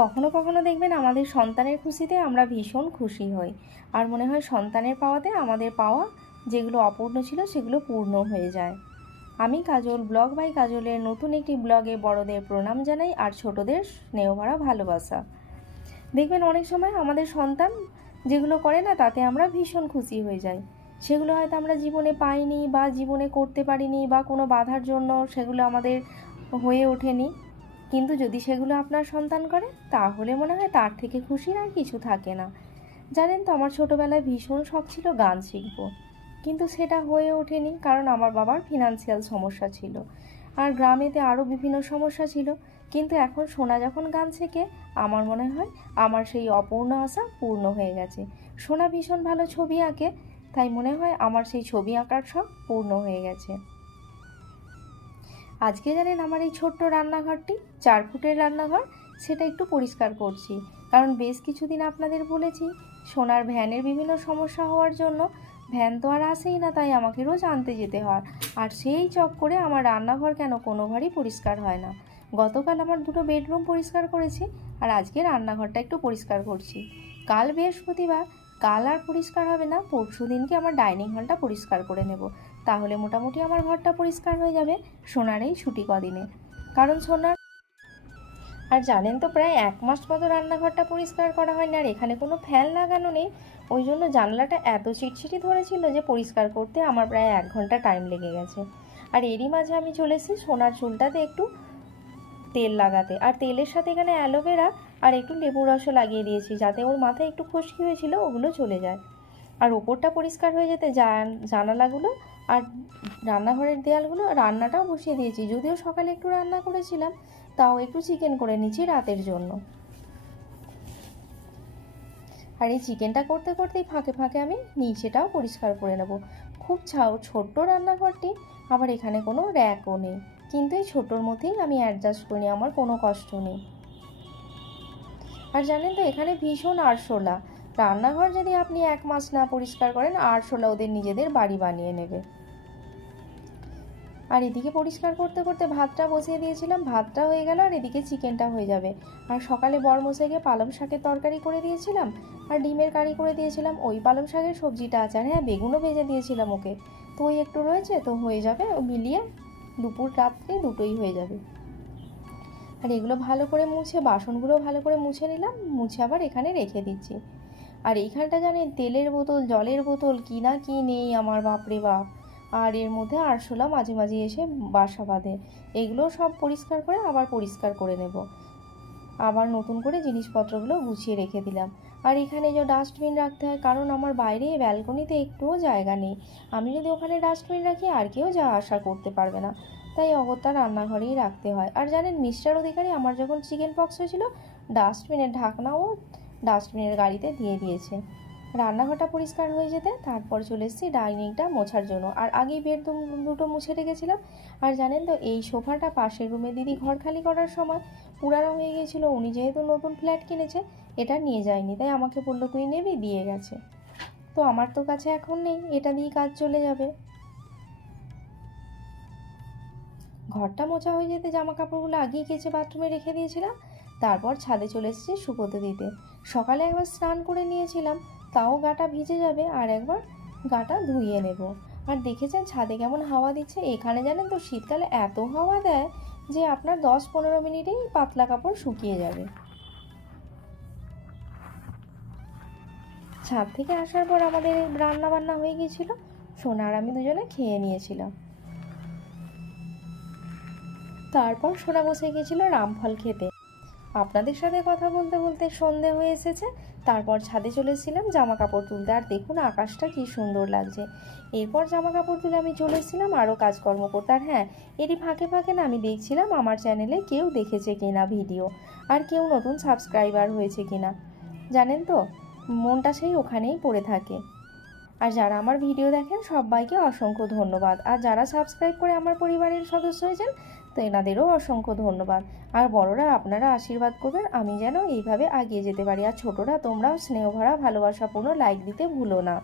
কখনো কখনো দেখবেন আমাদের সন্তানের খুশিতে আমরা ভীষণ খুশি হই। আর মনে হয় সন্তানের পাওয়াতে আমাদের পাওয়া যেগুলো অপূর্ণ ছিল সেগুলো পূর্ণ হয়ে যায়। আমি কাজল ব্লগ বাই কাজলের নতুন একটি ব্লগে বড়দের প্রণাম জানাই আর ছোটদের স্নেহ ভরা ভালোবাসা। দেখবেন অনেক সময় আমাদের সন্তান যেগুলো করে না, তাতে আমরা ভীষণ খুশি হয়ে যাই। সেগুলো হয়তো আমরা জীবনে পাইনি বা জীবনে করতে পারিনি বা কোনো বাধার জন্য সেগুলো আমাদের হয়ে ওঠেনি। কিন্তু যদি সেগুলো আপনার সন্তান করে, তাহলে মনে হয় তার থেকে খুশির আর কিছু থাকে না। জানেন তো, আমার ছোটোবেলায় ভীষণ শখ ছিল গান শিখব। কিন্তু সেটা হয়ে ওঠেনি কারণ আমার বাবার ফিনান্সিয়াল সমস্যা ছিল। আর গ্রামেতে আরও বিভিন্ন সমস্যা ছিল। কিন্তু এখন সোনা যখন গান শেখে, আমার মনে হয় আমার সেই অপূর্ণ আশা পূর্ণ হয়ে গেছে। সোনা ভীষণ ভালো ছবি আঁকে, তাই মনে হয় আমার সেই ছবি আঁকার শখ পূর্ণ হয়ে গেছে। আজকে জানেন আমার এই ছোট্ট রান্নাঘরটি, চার ফুটের রান্নাঘর, সেটা একটু পরিষ্কার করছি। কারণ বেশ কিছুদিন আপনাদের বলেছি, সোনার ভ্যানের বিভিন্ন সমস্যা হওয়ার জন্য ভ্যান তো আর আসেই না, তাই আমাকে রোজ আনতে যেতে হয়। আর সেই চক করে আমার রান্নাঘর কেন কোনো ঘরই পরিষ্কার হয় না। গতকাল আমার দুটো বেডরুম পরিষ্কার করেছি, আর আজকে রান্নাঘরটা একটু পরিষ্কার করছি। কাল বৃহস্পতিবার কাল আর পরিষ্কার হবে না, পরশু দিনকে আমার ডাইনিং হলটা পরিষ্কার করে নেব। তাহলে মোটামুটি আমার ঘরটা পরিষ্কার হয়ে যাবে, সোনার এই ছুটি কদিনে। কারণ সোনার আর জানেন তো প্রায় এক মাস মতো রান্নাঘরটা পরিষ্কার করা হয় না আর এখানে কোনো ফ্যান লাগানো নেই। ওই জন্য জানলাটা এত চিটচিটি ধরেছিল যে পরিষ্কার করতে আমার প্রায় এক ঘণ্টা টাইম লেগে গেছে। আর এরই মাঝে আমি চলে এসেছি সোনার চুলটাতে একটু তেল লাগাতে। আর তেলের সাথে এখানে অ্যালোভেরা আর একটু লেবুর রসও লাগিয়ে দিয়েছি যাতে ওর মাথায় একটু খুশকি হয়েছিল, ওগুলো চলে যায়। আর ওপরটা পরিষ্কার হয়ে যেতে জান- জানালাগুলো আর রান্নাঘরের দেয়ালগুলো রান্নাটাও বসিয়ে দিয়েছি। যদিও সকালে একটু রান্না করেছিলাম, তাও একটু চিকেন করে নিচ্ছি রাতের জন্য। আর এই চিকেনটা করতে করতেই ফাঁকে ফাঁকে আমি নিচেটাও পরিষ্কার করে নেব। খুব ছাও, ছোট্ট রান্নাঘরটি, আবার এখানে কোনো র্যাকও নেই। কিন্তু এই ছোটোর মধ্যেই আমি অ্যাডজাস্ট করি আমার কোনো কষ্ট নেই। আর জানেন তো, এখানে ভীষণ আরশোলা। রান্নাঘর যদি আপনি এক মাস না পরিষ্কার করেন, আরশোলা ওদের নিজেদের বাড়ি বানিয়ে নেবে। আর এদিকে পরিষ্কার করতে করতে ভাতটা বসিয়ে দিয়েছিলাম, ভাতটা হয়ে গেল আর এদিকে চিকেনটা হয়ে যাবে। আর সকালে বরমশাইকে পালং শাকের তরকারি করে দিয়েছিলাম, আর ডিমের কারি করে দিয়েছিলাম, ওই পালং শাকের সবজিটা আছে। আর হ্যাঁ বেগুনও ভেজে দিয়েছিলাম ওকে। তো ওই একটু রয়েছে, তো হয়ে যাবে ও মিলিয়ে দুপুর রাত্রি দুটোই হয়ে যাবে। আর এগুলো ভালো করে মুছে, বাসনগুলো ভালো করে মুছে নিলাম, মুছে আবার এখানে রেখে দিচ্ছি। আর এইখানটা জানেন, তেলের বোতল, জলের বোতল, কি না কি নেই, আমার বাপরে বাপ। আর এর মধ্যে আরশোলা মাঝে মাঝে এসে বাসা বাঁধে। এগুলো সব পরিষ্কার করে আবার পরিষ্কার করে নেব। আবার নতুন করে জিনিসপত্রগুলো গুছিয়ে রেখে দিলাম। আর এখানে যে ডাস্টবিন রাখতে হয়, কারণ আমার বাইরে ব্যালকনিতে একটুও জায়গা নেই। আমি যদি ওখানে ডাস্টবিন রাখি, আর কেউ যা আশা করতে পারবে না। তাই অগত্যা রান্নাঘরেই রাখতে হয়। আর জানেন মিস্টার অধিকারী আমার যখন চিকেন পক্স হয়েছিল ডাস্টবিনের ঢাকনাও ডাস্টবিনের গাড়িতে দিয়ে দিয়েছে। রান্নাঘরটা পরিষ্কার হয়ে যেতে তারপর চলে এসেছি ডাইনিংটা মোছার জন্য। আর আগেই বেড দুটো মুছে রেখেছিলাম। আর জানেন তো, এই সোফাটা পাশের রুমে দিদি ঘর খালি করার সময় পুরানো হয়ে গিয়েছিল। উনি যেহেতু নতুন ফ্ল্যাট কিনেছে, এটা নিয়ে যায়নি। তাই আমাকে বলল, তুই নেবি? দিয়ে গেছে। তো আমার তো কাছে এখন নেই। এটা দিয়ে কাজ চলে যাবে। ঘরটা মোছা হয়ে যেতে জামা কাপড়গুলো আগেই কেচে বাথরুমে রেখে দিয়েছিলাম। তারপর ছাদে চলে এসেছি শুকোতে দিতে। সকালে একবার স্নান করে নিয়েছিলাম, তাও গাটা ভিজে যাবে আর একবার গাটা ধুইয়ে নেব। আর দেখেছেন ছাদে কেমন হাওয়া দিচ্ছে? এখানে জানেন তো শীতকালে এত হাওয়া দেয় যে আপনার দশ পনেরো মিনিটেই পাতলা কাপড় শুকিয়ে যাবে। ছাদ থেকে আসার পর আমাদের রান্না বান্না হয়ে গিয়েছিল। সোনার আমি দুজনে খেয়ে নিয়েছিলাম। তারপর সোনা বসে গেছিল রামফল খেতে। আপনাদের সাথে কথা বলতে বলতে সন্ধে হয়ে এসেছে। তারপর ছাদে চলে এসেছিলাম জামা কাপড় তুলতে। আর দেখুন আকাশটা কি সুন্দর লাগছে। এরপর জামা কাপড় তুলে আমি চলে এসেছিলাম আরও কাজকর্ম করতে। আর হ্যাঁ এরই ফাঁকে ফাঁকে না আমি দেখছিলাম আমার চ্যানেলে কেউ দেখেছে কিনা ভিডিও। আর কেউ নতুন সাবস্ক্রাইবার হয়েছে কিনা। জানেন তো, মনটা সেই ওখানেই পড়ে থাকে। আর যারা আমার ভিডিও দেখেন সবাইকে অসংখ্য ধন্যবাদ। আর যারা সাবস্ক্রাইব করে আমার পরিবারের সদস্য হয়েছেন তো এনাদেরও অসংখ্য ধন্যবাদ। আর বড়রা আপনারা আশীর্বাদ করবেন, আমি যেন এইভাবে আগিয়ে যেতে পারি। আর ছোটরা তোমরাও স্নেহভরা, ভালোবাসাপূর্ণ লাইক দিতে ভুলো না।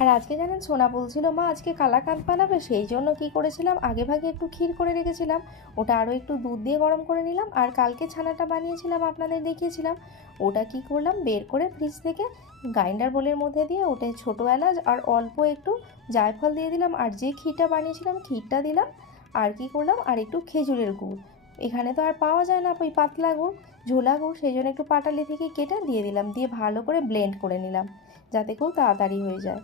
আর আজকে জানেন, সোনা বলছিল, মা, আজকে কালাকাঁদ বানাবে, সেই জন্য কি করেছিলাম? আগে ভাগে একটু ক্ষীর করে রেখেছিলাম। ওটা আরও একটু দুধ দিয়ে গরম করে নিলাম আর কালকে ছানাটা বানিয়েছিলাম আপনাদের দেখিয়েছিলাম। ওটা কি করলাম, বের করে ফ্রিজ থেকে গ্রাইন্ডার বোলের মধ্যে দিয়ে ওটা ছোটো এলাচ আর অল্প একটু জায়ফল দিয়ে দিলাম আর যে ক্ষীরটা বানিয়েছিলাম, ক্ষীরটা দিলাম আর কি করলাম, আর একটু খেজুরের গুড়। এখানে তো আর পাওয়া যায় না, ওই পাতলা গুড়, ঝোলা গুড়, সেই জন্য একটু পাটালি থেকে কেটে দিয়ে দিলাম, দিয়ে ভালো করে ব্লেন্ড করে নিলাম, যাতে খুব তাড়াতাড়ি হয়ে যায়।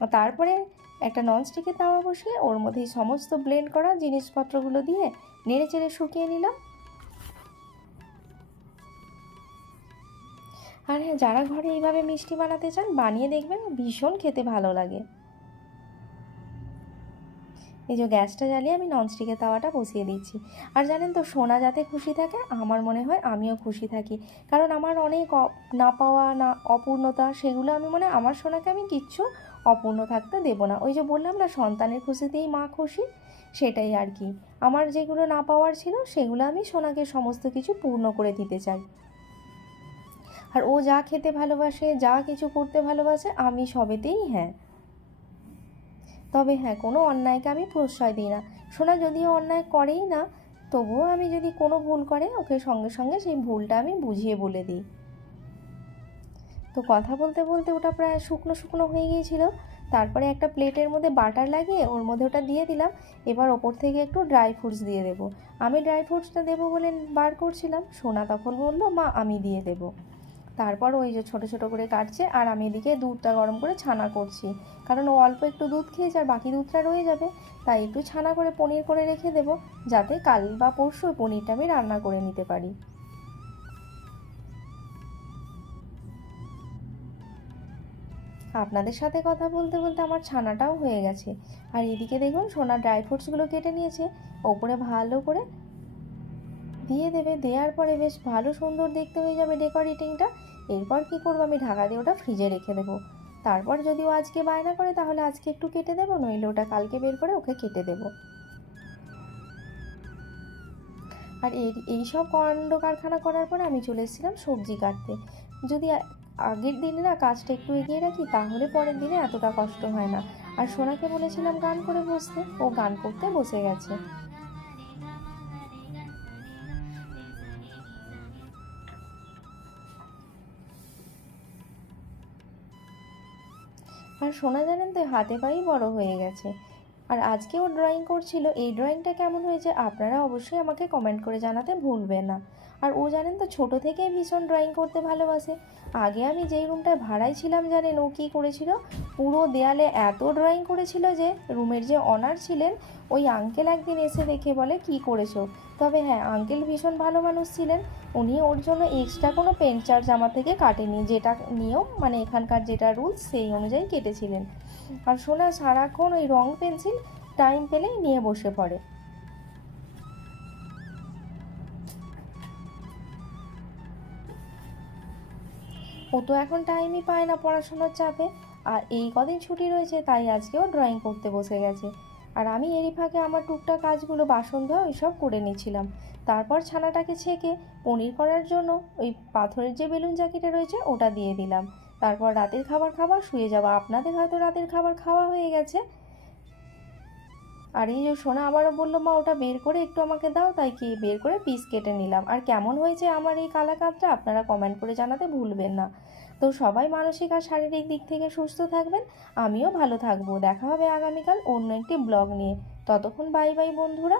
তারপরে একটা ননস্টিকের তাওয়া বসিয়ে ওর মধ্যে সমস্ত ব্লেন্ড করা জিনিসপত্রগুলো দিয়ে নেড়ে চেড়ে শুকিয়ে নিলাম। আর হ্যাঁ যারা ঘরে এইভাবে মিষ্টি বানাতে চান, বানিয়ে দেখবেন ভীষণ খেতে ভালো লাগে। এই যে গ্যাসটা জ্বালিয়ে আমি ননস্টিকের তাওয়াটা বসিয়ে দিচ্ছি। আর জানেন তো, সোনা যাতে খুশি থাকে, আমার মনে হয় আমিও খুশি থাকি। কারণ আমার অনেক না পাওয়া, না অপূর্ণতা, সেগুলো আমি মনে আমার সোনাকে আমি কিচ্ছু অপূর্ণ থাকতে দেবো না। ওই যে বললাম না, সন্তানের খুশিতেই মা খুশি, সেটাই আর কি। আমার যেগুলো না পাওয়ার ছিল, সেগুলো আমি সোনাকে সমস্ত কিছু পূর্ণ করে দিতে চাই। আর ও যা খেতে ভালোবাসে, যা কিছু করতে ভালোবাসে, আমি সবেতেই হ্যাঁ। তবে হ্যাঁ কোনো অন্যায়কে আমি প্রশ্রয় দিই না। সোনা যদিও অন্যায় করেই না, তবুও আমি যদি কোনো ভুল করে, ওকে সঙ্গে সঙ্গে সেই ভুলটা আমি বুঝিয়ে বলে দিই। তো কথা বলতে বলতে ওটা প্রায় শুকনো শুকনো হয়ে গিয়েছিল। তারপরে একটা প্লেটের মধ্যে বাটার লাগিয়ে ওর মধ্যে ওটা দিয়ে দিলাম। এবার ওপর থেকে একটু ড্রাই ফ্রুটস দিয়ে দেবো। আমি ড্রাই ফ্রুটসটা দেবো বলে বার করছিলাম। সোনা তখন বলল, মা, আমি দিয়ে দেবো। তারপর ওই যে ছোটো ছোটো করে কাটছে আর আমি এদিকে দুধটা গরম করে ছানা করছি। কারণ ও অল্প একটু দুধ খেয়েছে আর বাকি দুধটা রয়ে যাবে, তাই একটু ছানা করে পনির করে রেখে দেবো। যাতে কাল বা পরশু পনিরটা আমি রান্না করে নিতে পারি। আপনাদের সাথে কথা বলতে বলতে আমার ছানাটাও হয়ে গেছে। আর এদিকে দেখুন, সোনা ড্রাই ফ্রুটসগুলো কেটে নিয়েছে। ওপরে ভালো করে দিয়ে দেবে। দেওয়ার পরে বেশ ভালো সুন্দর দেখতে হয়ে যাবে ডেকোরেটিংটা। এরপর কি করব আমি? ঢাকা দিয়ে ওটা ফ্রিজে রেখে দেবো। তারপর যদি ও আজকে বায়না করে, তাহলে আজকে একটু কেটে দেবো, নইলে ওটা কালকে বের করে ওকে কেটে দেবো। আর এই এইসব কাণ্ড কারখানা করার পরে আমি চলে এসেছিলাম সবজি কাটতে। যদি আগের দিনে না কাজটা একটু এগিয়ে রাখি, তাহলে পরের দিনে এতটা কষ্ট হয় না। আর সোনাকে বলেছিলাম গান করে বসতে, ও গান করতে বসে গেছে। আর সোনা জানেন তো, হাতে পায়েই বড় হয়ে গেছে। আর আজকে ও ড্রয়িং করছিল, এই ড্রয়িংটা কেমন হয়েছে আপনারা অবশ্যই আমাকে কমেন্ট করে জানাতে ভুলবেন না। আর ও জানেন তো, ছোট থেকেই ভীষণ ড্রয়িং করতে ভালোবাসে। আগে আমি যেই রুমটায় ভাড়ায় ছিলাম, জানেন, ও কী করেছিল? পুরো দেয়ালে এত ড্রয়িং করেছিল যে রুমের যে অনার ছিলেন, ওই আঙ্কেল একদিন এসে দেখে বলে, কি করেছ? তবে হ্যাঁ আঙ্কেল ভীষণ ভালো মানুষ ছিলেন। উনি ওর জন্য এক্সট্রা কোনো পেন চার্জ আমার থেকে কাটেনি। যেটা নিয়ম মানে এখানকার যেটা রুলস সেই অনুযায়ী কেটেছিলেন। আর সোনা সারাক্ষণ ওই রং পেন্সিল টাইম পেলেই নিয়ে বসে পড়ে। ও তো এখন টাইমই পায় না পড়াশোনার চাপে। আর এই কদিন ছুটি রয়েছে, তাই আজকেও ড্রয়িং করতে বসে গেছে। আর আমি এরই ফাঁকে আমার টুকটাক কাজগুলো, বাসন ধোয়া, ওইসব করে নিয়েছিলাম তারপর ছানাটাকে ছেঁকে পনির করার জন্য ওই পাথরের যে বেলুন জ্যাকেটে রয়েছে, ওটা দিয়ে দিলাম। তারপর রাতের খাবার খাবার শুয়ে যাওয়া। আপনাদের হয়তো রাতের খাবার খাওয়া হয়ে গেছে। আর এই যে সোনা আবারও বলল, মা, ওটা বের করে একটু আমাকে দাও। তাই কি বের করে পিস কেটে নিলাম। আর কেমন হয়েছে আমার এই কালাকাতটা আপনারা কমেন্ট করে জানাতে ভুলবেন না। তো সবাই মানসিক আর শারীরিক দিক থেকে সুস্থ থাকবেন। আমিও ভালো থাকব। দেখা হবে আগামীকাল অন্য একটি ব্লগ নিয়ে। ততক্ষণ বাই বাই বন্ধুরা।